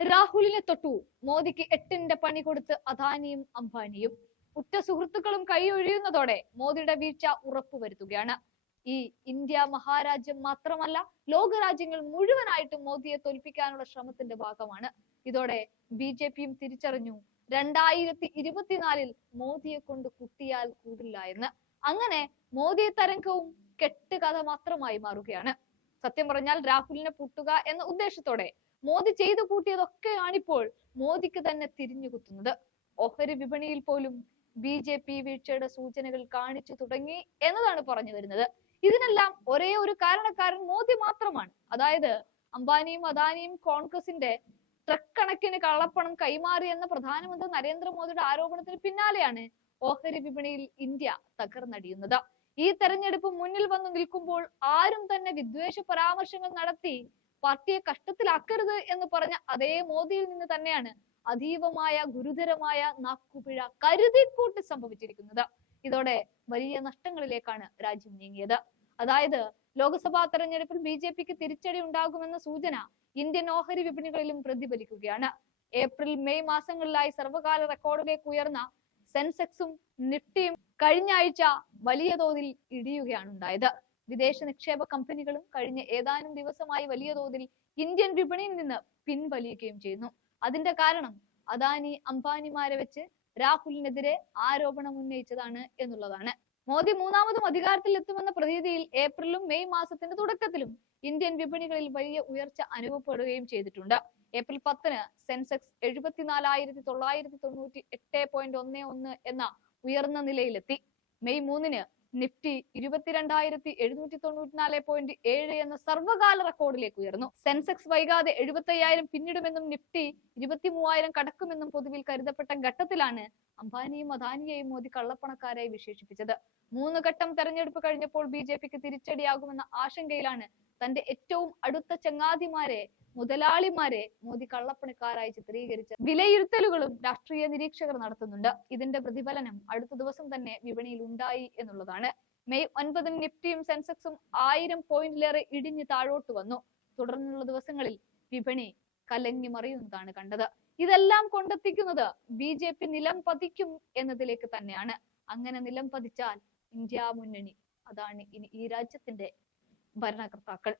രാഹുലിനെ തൊട്ടു. മോദിക്ക് എട്ടിന്റെ പണി കൊടുത്ത് അദാനിയും അംബാനിയും. ഉറ്റ സുഹൃത്തുക്കളും കൈയൊഴിയുന്നതോടെ മോദിയുടെ വീഴ്ച ഉറപ്പുവരുത്തുകയാണ്. ഈ ഇന്ത്യ മഹാരാജ്യം മാത്രമല്ല ലോകരാജ്യങ്ങൾ മുഴുവനായിട്ടും മോദിയെ തോൽപ്പിക്കാനുള്ള ശ്രമത്തിന്റെ ഭാഗമാണ്. ഇതോടെ ബി ജെ പിയും തിരിച്ചറിഞ്ഞു രണ്ടായിരത്തി ഇരുപത്തിനാലിൽ മോദിയെ കൊണ്ട് കുട്ടിയാൽ കൂടില്ല എന്ന്. അങ്ങനെ മോദി തരംഗവും കെട്ടുകഥ മാത്രമായി മാറുകയാണ്. സത്യം പറഞ്ഞാൽ രാഹുലിനെ പൂട്ടുക എന്ന ഉദ്ദേശത്തോടെ മോദി ചെയ്തു കൂട്ടിയതൊക്കെയാണിപ്പോൾ മോദിക്ക് തന്നെ തിരിഞ്ഞു കുത്തുന്നത്. ഓഹരി വിപണിയിൽ പോലും ബി ജെ പി വീഴ്ചയുടെ സൂചനകൾ കാണിച്ചു തുടങ്ങി എന്നതാണ് പറഞ്ഞു വരുന്നത്. ഇതിനെല്ലാം ഒരേ ഒരു കാരണക്കാരൻ മോദി മാത്രമാണ്. അതായത് അംബാനിയും അദാനിയും കോൺഗ്രസിന്റെ ട്രക്കണക്കിന് കള്ളപ്പണം കൈമാറി എന്ന പ്രധാനമന്ത്രി നരേന്ദ്രമോദിയുടെ ആരോപണത്തിന് പിന്നാലെയാണ് ഓഹരി വിപണിയിൽ ഇന്ത്യ തകർന്നടിയുന്നത്. ഈ തെരഞ്ഞെടുപ്പ് മുന്നിൽ വന്നു നിൽക്കുമ്പോൾ ആരും തന്നെ വിദ്വേഷ പരാമർശങ്ങൾ നടത്തി പാർട്ടിയെ കഷ്ടത്തിലാക്കരുത് എന്ന് പറഞ്ഞ അതേ മോദിയിൽ നിന്ന് തന്നെയാണ് അതീവമായ ഗുരുതരമായ നാക്കുപിഴ കരുതിക്കൂട്ട് സംഭവിച്ചിരിക്കുന്നത്. ഇതോടെ വലിയ നഷ്ടങ്ങളിലേക്കാണ് രാജ്യം നീങ്ങിയത്. അതായത് ലോക്സഭാ തെരഞ്ഞെടുപ്പിൽ ബി ജെ പിക്ക് തിരിച്ചടി ഉണ്ടാകുമെന്ന സൂചന ഇന്ത്യൻ ഓഹരി വിപണികളിലും പ്രതിഫലിക്കുകയാണ്. ഏപ്രിൽ മെയ് മാസങ്ങളിലായി സർവകാല റെക്കോർഡിലേക്ക് ഉയർന്ന സെൻസെക്സും നിഫ്റ്റിയും കഴിഞ്ഞ ആഴ്ച വലിയ തോതിൽ ഇടിയുകയാണ് ഉണ്ടായത്. വിദേശ നിക്ഷേപ കമ്പനികളും കഴിഞ്ഞ ഏതാനും ദിവസമായി വലിയ തോതിൽ ഇന്ത്യൻ വിപണിയിൽ നിന്ന് പിൻവലിയുകയും ചെയ്യുന്നു. അതിന്റെ കാരണം അദാനി അംബാനിമാരെ വെച്ച് രാഹുലിനെതിരെ ആരോപണം ഉന്നയിച്ചതാണ് എന്നുള്ളതാണ്. മോദി മൂന്നാമതും അധികാരത്തിൽ എത്തുമെന്ന പ്രതീതിയിൽ ഏപ്രിലും മെയ് മാസത്തിന്റെ തുടക്കത്തിലും ഇന്ത്യൻ വിപണികളിൽ വലിയ ഉയർച്ച അനുഭവപ്പെടുകയും ചെയ്തിട്ടുണ്ട്. ഏപ്രിൽ പത്തിന് സെൻസെക്സ് എഴുപത്തിനാലായിരത്തി തൊള്ളായിരത്തി തൊണ്ണൂറ്റി എട്ട് പോയിന്റ് ഒന്ന് ഒന്ന് എന്ന ഉയർന്ന നിലയിലെത്തി. മെയ് മൂന്നിന് നിഫ്റ്റി ഇരുപത്തിരണ്ടായിരത്തി എഴുന്നൂറ്റി തൊണ്ണൂറ്റിനാല് പോയിന്റ് ഏഴ് എന്ന സർവകാല റെക്കോർഡിലേക്ക് ഉയർന്നു. സെൻസെക്സ് വൈകാതെ എഴുപത്തയ്യായിരം പിന്നിടുമെന്നും നിഫ്റ്റി ഇരുപത്തി മൂവായിരം കടക്കുമെന്നും പൊതുവിൽ കരുതപ്പെട്ട ഘട്ടത്തിലാണ് അംബാനിയും അദാനിയെയും മോദി കള്ളപ്പണക്കാരായി വിശേഷിപ്പിച്ചത്. മൂന്ന് ഘട്ടം തെരഞ്ഞെടുപ്പ് കഴിഞ്ഞപ്പോൾ ബി ജെ പിക്ക് തിരിച്ചടിയാകുമെന്ന ആശങ്കയിലാണ് തന്റെ ഏറ്റവും അടുത്ത ചങ്ങാതിമാരെ മുതലാളിമാരെ മോദി കള്ളപ്പണിക്കാരായി ചിത്രീകരിച്ച വിലയിരുത്തലുകളും രാഷ്ട്രീയ നിരീക്ഷകർ നടത്തുന്നുണ്ട്. ഇതിന്റെ പ്രതിഫലനം അടുത്ത ദിവസം തന്നെ വിപണിയിൽ ഉണ്ടായി എന്നുള്ളതാണ്. മെയ് ഒൻപതിന് നിഫ്റ്റിയും സെൻസെക്സും ആയിരം പോയിന്റിലേറെ ഇടിഞ്ഞ് താഴോട്ട് വന്നു. തുടർന്നുള്ള ദിവസങ്ങളിൽ വിപണി കലങ്ങി മറിയുന്നതാണ് കണ്ടത്. ഇതെല്ലാം കൊണ്ടെത്തിക്കുന്നത് ബി ജെ പി നിലം പതിക്കും എന്നതിലേക്ക് തന്നെയാണ്. അങ്ങനെ നിലം പതിച്ചാൽ ഇന്ത്യ മുന്നണി അതാണ് ഇനി ഈ രാജ്യത്തിന്റെ ഭരണകർത്താക്കൾ.